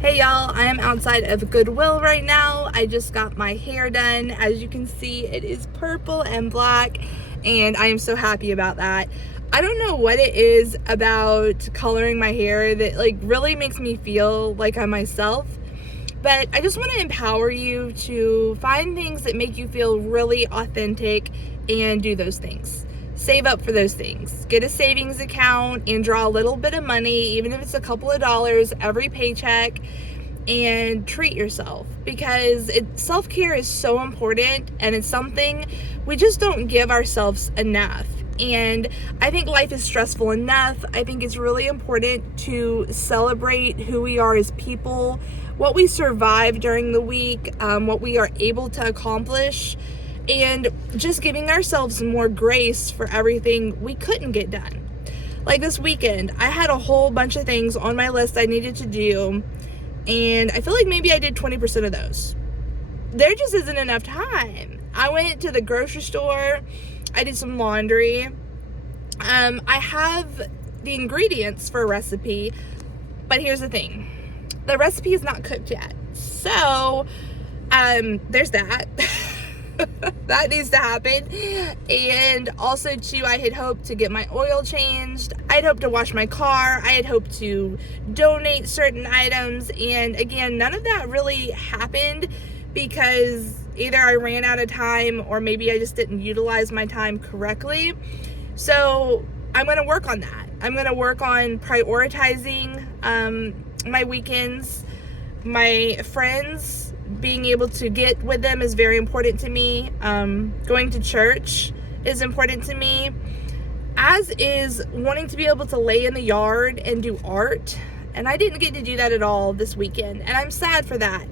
Hey y'all, I am outside of Goodwill right now. I just got my hair done. As you can see, it is purple and black, and I am so happy about that. I don't know what it is about coloring my hair that really makes me feel like I'm myself, but I just want to empower you to find things that make you feel really authentic and do those things. Save up for those things. Get a savings account and draw a little bit of money, even if it's a couple of dollars every paycheck, and treat yourself, because self-care is so important, and it's something we just don't give ourselves enough. And I think life is stressful enough. I think it's really important to celebrate who we are as people, what we survive during the week, what we are able to accomplish, and just giving ourselves more grace for everything we couldn't get done. Like this weekend, I had a whole bunch of things on my list I needed to do, and I feel like maybe I did 20% of those. There just isn't enough time. I went to the grocery store, I did some laundry. I have the ingredients for a recipe, but here's the thing. The recipe is not cooked yet. So, there's that. That needs to happen. And also too, I had hoped to get my oil changed. I had hoped to wash my car. I had hoped to donate certain items. And again, none of that really happened because either I ran out of time or maybe I just didn't utilize my time correctly. So I'm going to work on that. I'm going to work on prioritizing my weekends. My friends, being able to get with them is very important to me. Going to church is important to me, as is wanting to be able to lay in the yard and do art. And I didn't get to do that at all this weekend. And I'm sad for that,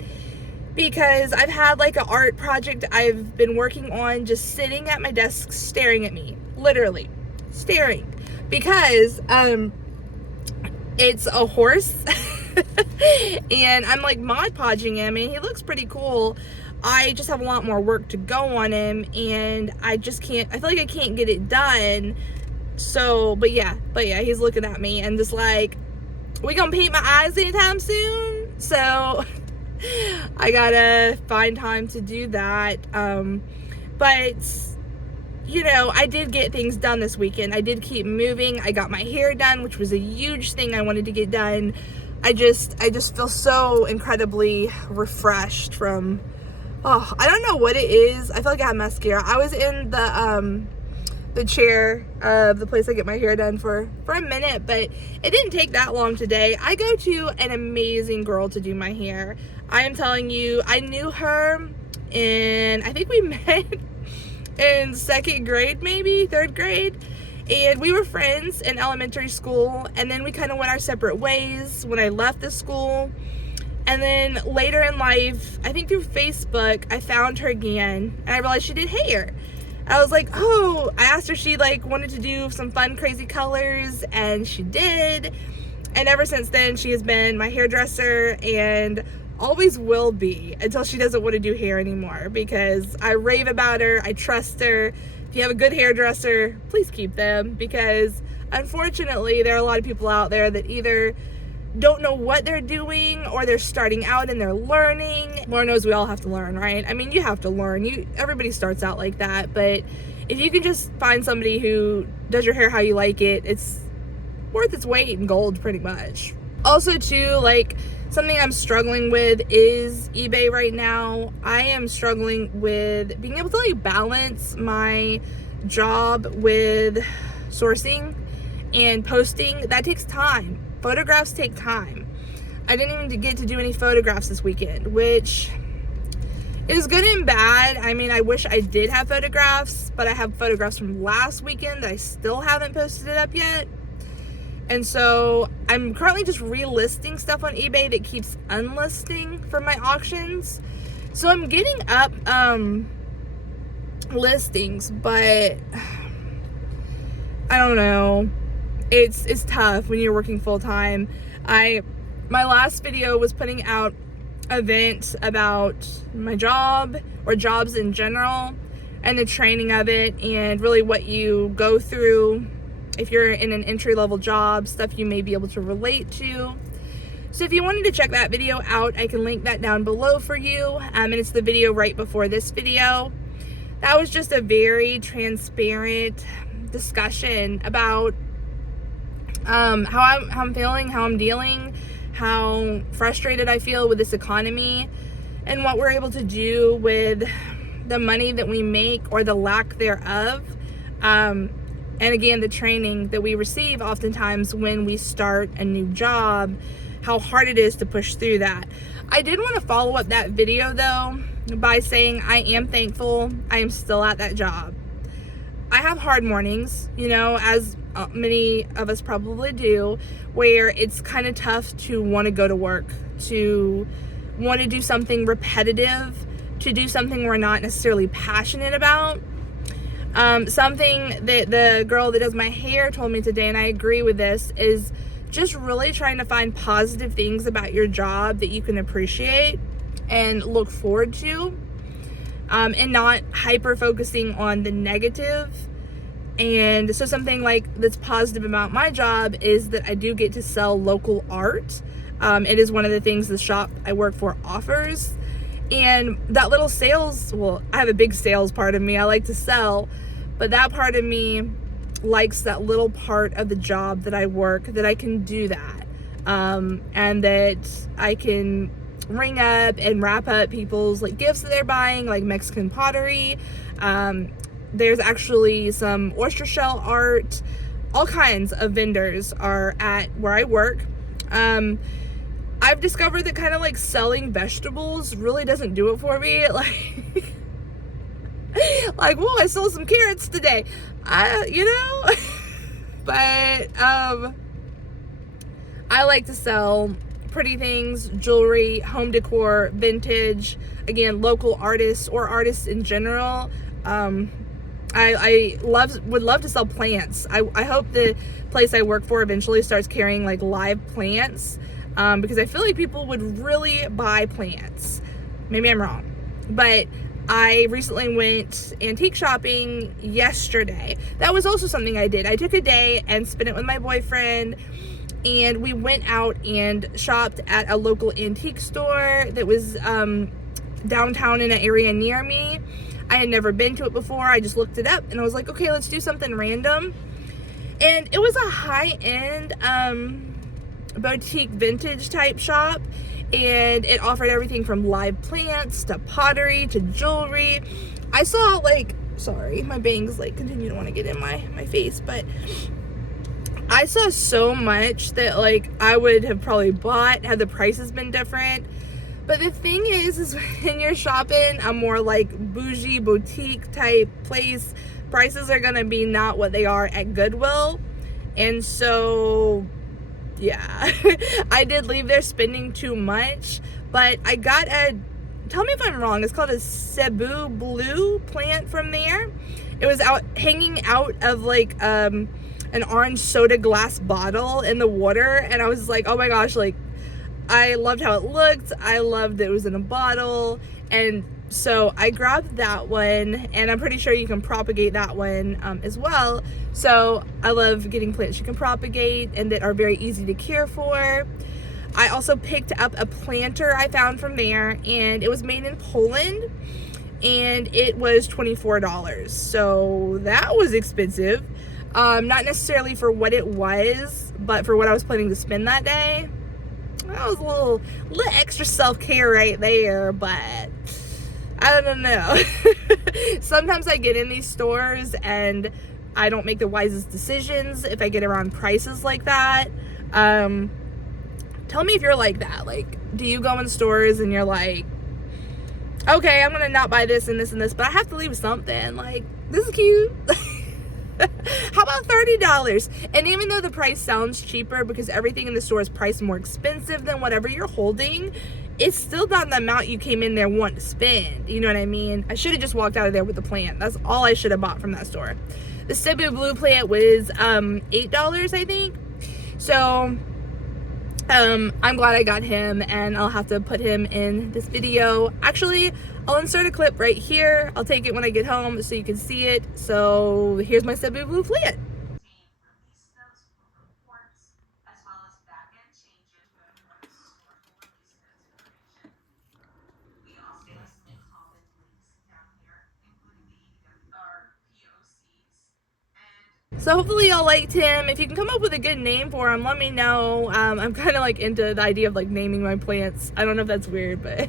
because I've had like an art project I've been working on just sitting at my desk staring at me, literally staring, because it's a horse. And I'm like Mod Podging him, and he looks pretty cool. I just have a lot more work to go on him, and I just can't, I feel like I can't get it done. So, but yeah, he's looking at me and just like, we gonna paint my eyes anytime soon? So I gotta find time to do that. But you know, I did get things done this weekend. I did keep moving. I got my hair done, which was a huge thing I wanted to get done. I just feel so incredibly refreshed from, I don't know what it is. I feel like I have mascara. I was in the chair of the place I get my hair done for a minute, but it didn't take that long today. I go to an amazing girl to do my hair. I am telling you, I knew her, and I think we met in second grade, maybe third grade. And we were friends in elementary school, and then we kind of went our separate ways when I left the school. And then later in life, I think through Facebook, I found her again, and I realized she did hair. I was like, oh, I asked her if she wanted to do some fun, crazy colors, and she did. And ever since then, she has been my hairdresser and always will be until she doesn't want to do hair anymore, because I rave about her. I trust her. If you have a good hairdresser, please keep them, because unfortunately there are a lot of people out there that either don't know what they're doing, or they're starting out and they're learning. Lord knows we all have to learn, right? I mean, you have to learn. Everybody starts out like that, but if you can just find somebody who does your hair how you like it, it's worth its weight in gold pretty much. Also too, something I'm struggling with is eBay right now. I am struggling with being able to balance my job with sourcing and posting. That takes time. Photographs take time. I didn't even get to do any photographs this weekend, which is good and bad. I mean, I wish I did have photographs, but I have photographs from last weekend that I still haven't posted it up yet. And so I'm currently just relisting stuff on eBay that keeps unlisting from my auctions. So I'm getting up listings, but I don't know. It's tough when you're working full time. My last video was putting out events about my job, or jobs in general, and the training of it, and really what you go through if you're in an entry-level job, stuff you may be able to relate to. So if you wanted to check that video out, I can link that down below for you. And it's the video right before this video. That was just a very transparent discussion about how I'm feeling, how I'm dealing, how frustrated I feel with this economy, and what we're able to do with the money that we make or the lack thereof. And again, the training that we receive oftentimes when we start a new job, how hard it is to push through that. I did want to follow up that video though by saying I am thankful I am still at that job. I have hard mornings, you know, as many of us probably do, where it's kind of tough to want to go to work, to want to do something repetitive, to do something we're not necessarily passionate about. Something that the girl that does my hair told me today, and I agree with this, is just really trying to find positive things about your job that you can appreciate and look forward to, and not hyper focusing on the negative. And so something like that's positive about my job is that I do get to sell local art. It is one of the things the shop I work for offers. And that little sales, well, I have a big sales part of me. I like to sell, but that part of me likes that little part of the job that I work, that I can do that. And that I can ring up and wrap up people's like gifts that they're buying, like Mexican pottery. There's actually some oyster shell art. All kinds of vendors are at where I work. I've discovered that kind of like selling vegetables really doesn't do it for me. Like, whoa, I sold some carrots today. You know, but I like to sell pretty things, jewelry, home decor, vintage, again, local artists or artists in general. I would love to sell plants. I hope the place I work for eventually starts carrying like live plants, because I feel like people would really buy plants. Maybe I'm wrong, but I recently went antique shopping yesterday. That was also something I did. I took a day and spent it with my boyfriend, and we went out and shopped at a local antique store that was downtown in an area near me. I had never been to it before. I just looked it up and I was like, okay, let's do something random. And it was a high-end boutique vintage type shop, and it offered everything from live plants to pottery to jewelry. I saw like, sorry, my bangs like continue to want to get in my face, but I saw so much that like I would have probably bought had the prices been different. But the thing is when you're shopping a more like bougie boutique type place, prices are gonna be not what they are at Goodwill. And so yeah, I did leave there spending too much, but I got tell me if I'm wrong, it's called a Cebu blue plant from there. It was hanging out of like an orange soda glass bottle in the water, and I was like, oh my gosh, like I loved how it looked. I loved that it was in a bottle, and so I grabbed that one, and I'm pretty sure you can propagate that one as well. So I love getting plants you can propagate and that are very easy to care for. I also picked up a planter I found from there, and it was made in Poland, and it was $24. So that was expensive. Not necessarily for what it was, but for what I was planning to spend that day. That was a little extra self-care right there, but I don't know. Sometimes I get in these stores and I don't make the wisest decisions if I get around prices like that. Tell me if you're like that. Like, do you go in stores and you're like, okay, I'm gonna not buy this and this and this, but I have to leave something. Like, this is cute. How about $30? And even though the price sounds cheaper because everything in the store is priced more expensive than whatever you're holding, it's still not the amount you came in there wanting to spend. You know what I mean? I should have just walked out of there with the plant. That's all I should have bought from that store. The Cebu blue plant was $8, I think. So I'm glad I got him, and I'll have to put him in this video. Actually, I'll insert a clip right here. I'll take it when I get home so you can see it. So here's my Cebu blue plant. So hopefully y'all liked him. If you can come up with a good name for him, let me know. I'm kind of like into the idea of like naming my plants. I don't know if that's weird, but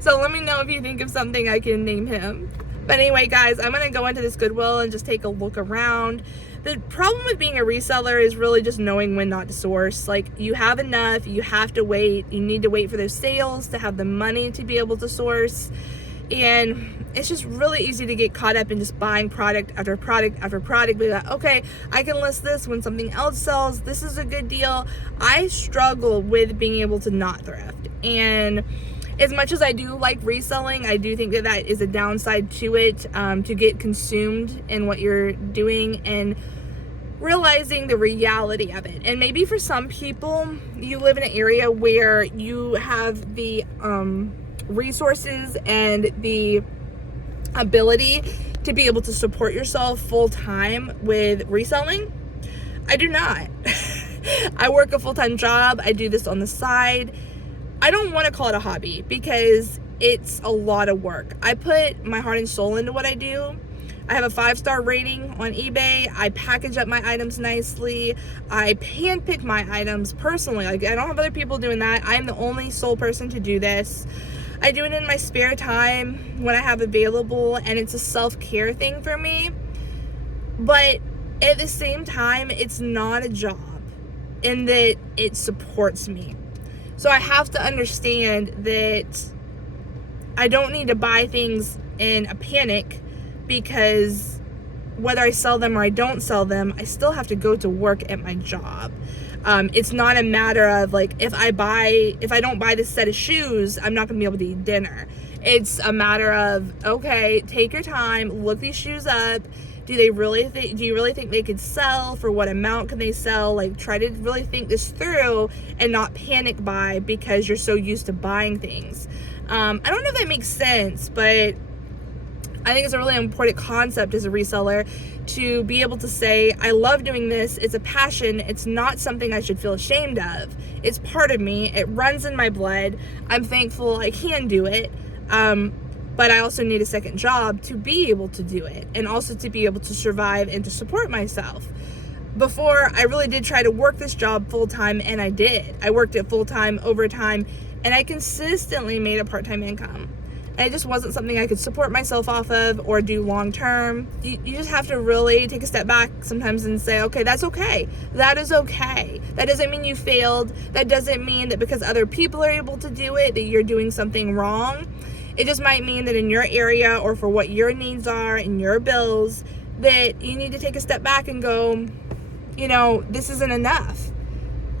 so let me know if you think of something I can name him. But anyway, guys, I'm gonna go into this Goodwill and just take a look around. The problem with being a reseller is really just knowing when not to source. Like, you have enough, you have to wait. You need to wait for those sales to have the money to be able to source. And it's just really easy to get caught up in just buying product after product after product. Be like, okay, I can list this when something else sells. This is a good deal. I struggle with being able to not thrift. And as much as I do like reselling, I do think that that is a downside to it, to get consumed in what you're doing and realizing the reality of it. And maybe for some people, you live in an area where you have the resources and the ability to be able to support yourself full time with reselling. I do not. I work a full-time job. I do this on the side. I don't want to call it a hobby because it's a lot of work. I put my heart and soul into what I do. I have a 5-star rating on eBay. I package up my items nicely. I handpick my items personally. Like, I don't have other people doing that. I am the only sole person to do this. I do it in my spare time when I have available, and it's a self-care thing for me. But at the same time, it's not a job in that it supports me. So I have to understand that I don't need to buy things in a panic, because whether I sell them or I don't sell them, I still have to go to work at my job. It's not a matter of like, if I don't buy this set of shoes, I'm not gonna be able to eat dinner. It's a matter of, okay, take your time, look these shoes up. Do you really think they could sell? For what amount can they sell? Like, try to really think this through and not panic buy because you're so used to buying things. I don't know if that makes sense, but I think it's a really important concept as a reseller to be able to say, I love doing this. It's a passion. It's not something I should feel ashamed of. It's part of me. It runs in my blood. I'm thankful I can do it. But I also need a second job to be able to do it, and also to be able to survive and to support myself. Before, I really did try to work this job full-time, and I did. I worked it full-time, overtime, and I consistently made a part-time income. And it just wasn't something I could support myself off of or do long-term. You just have to really take a step back sometimes and say, okay, that's okay. That is okay. That doesn't mean you failed. That doesn't mean that because other people are able to do it, that you're doing something wrong. It just might mean that in your area, or for what your needs are and your bills, that you need to take a step back and go, you know, this isn't enough.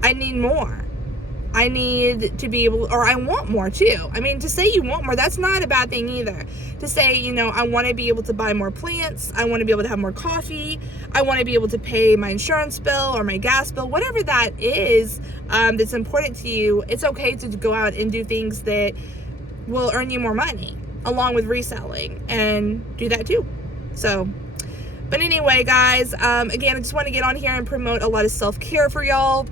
I need more. I need to be able, or I want more too. I mean, to say you want more, that's not a bad thing either. To say, you know, I want to be able to buy more plants. I want to be able to have more coffee. I want to be able to pay my insurance bill or my gas bill, whatever that is, that's important to you. It's okay to go out and do things that will earn you more money along with reselling, and do that too. So, but anyway, guys, again, I just want to get on here and promote a lot of self-care for y'all.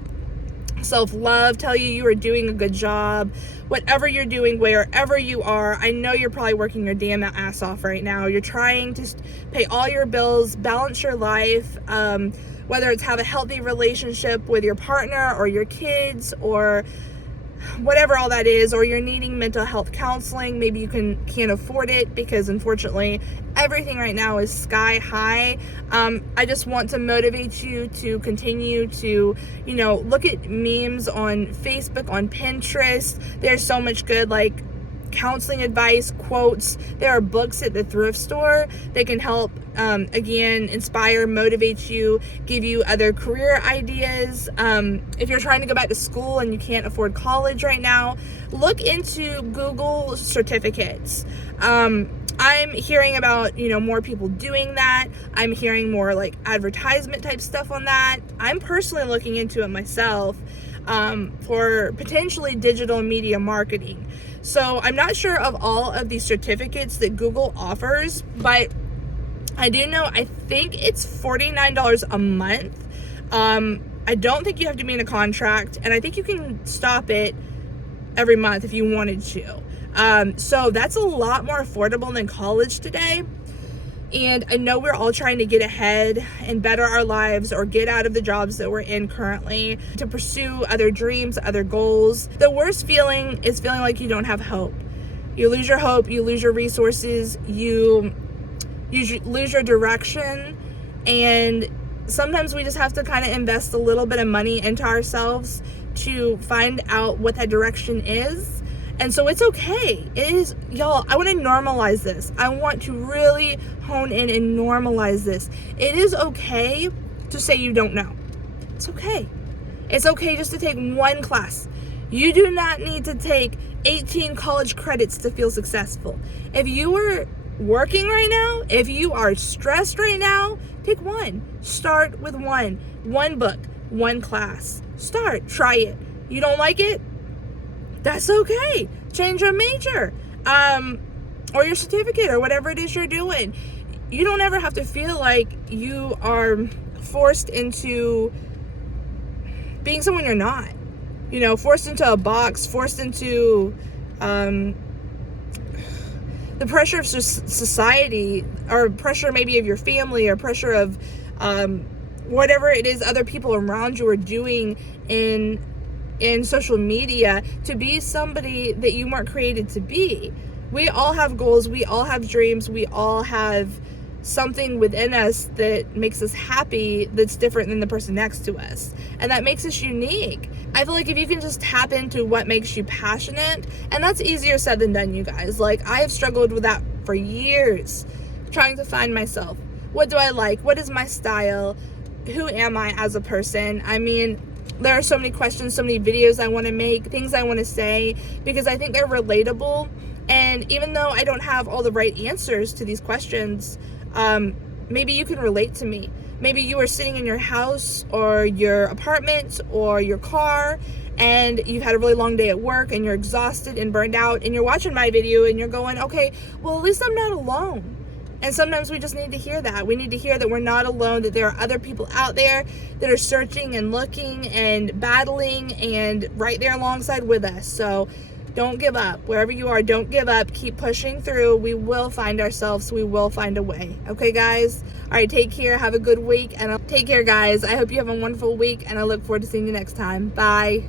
Self-love, tell you are doing a good job. Whatever you're doing, wherever you are, I know you're probably working your damn ass off right now. You're trying to pay all your bills, balance your life, whether it's have a healthy relationship with your partner or your kids, or whatever all that is, or you're needing mental health counseling. Maybe you can't afford it because unfortunately everything right now is sky high. I just want to motivate you to continue to, you know, look at memes on Facebook, on Pinterest. There's so much good, like, counseling advice, quotes. There are books at the thrift store that can help, again, inspire, motivate you, give you other career ideas. If you're trying to go back to school and you can't afford college right now, look into Google certificates. I'm hearing about, you know, more people doing that. I'm hearing more like advertisement type stuff on that. I'm personally looking into it myself, for potentially digital media marketing. So I'm not sure of all of these certificates that Google offers, but I do know, I think it's $49 a month. I don't think you have to be in a contract, and I think you can stop it every month if you wanted to. So that's a lot more affordable than college today. And I know we're all trying to get ahead and better our lives or get out of the jobs that we're in currently to pursue other dreams, other goals. The worst feeling is feeling like you don't have hope. You lose your hope, you lose your resources, you lose your direction. And sometimes we just have to kind of invest a little bit of money into ourselves to find out what that direction is. And so it's okay. It is, y'all, I want to normalize this. I want to really hone in and normalize this. It is okay to say you don't know. It's okay. It's okay just to take one class. You do not need to take 18 college credits to feel successful. If you are working right now, if you are stressed right now, take one. Start with one. One book, one class. Start. Try it. You don't like it? That's okay. Change your major, or your certificate, or whatever it is you're doing. You don't ever have to feel like you are forced into being someone you're not. You know, forced into a box, forced into the pressure of society, or pressure maybe of your family, or pressure of whatever it is other people around you are doing in social media to be somebody that you weren't created to be. We all have goals, we all have dreams, we all have something within us that makes us happy that's different than the person next to us, and that makes us unique. I feel like if you can just tap into what makes you passionate, and that's easier said than done, you guys. Like, I have struggled with that for years, trying to find myself. What do I like? What is my style? Who am I as a person? I mean, there are so many questions, so many videos I want to make, things I want to say, because I think they're relatable. And even though I don't have all the right answers to these questions, maybe you can relate to me. Maybe you are sitting in your house or your apartment or your car, and you've had a really long day at work and you're exhausted and burned out, and you're watching my video and you're going, okay, well, at least I'm not alone. And sometimes we just need to hear that. We need to hear that we're not alone, that there are other people out there that are searching and looking and battling and right there alongside with us. So don't give up. Wherever you are, don't give up. Keep pushing through. We will find ourselves. We will find a way. Okay, guys? All right, take care. Have a good week. And take care, guys. I hope you have a wonderful week, and I look forward to seeing you next time. Bye.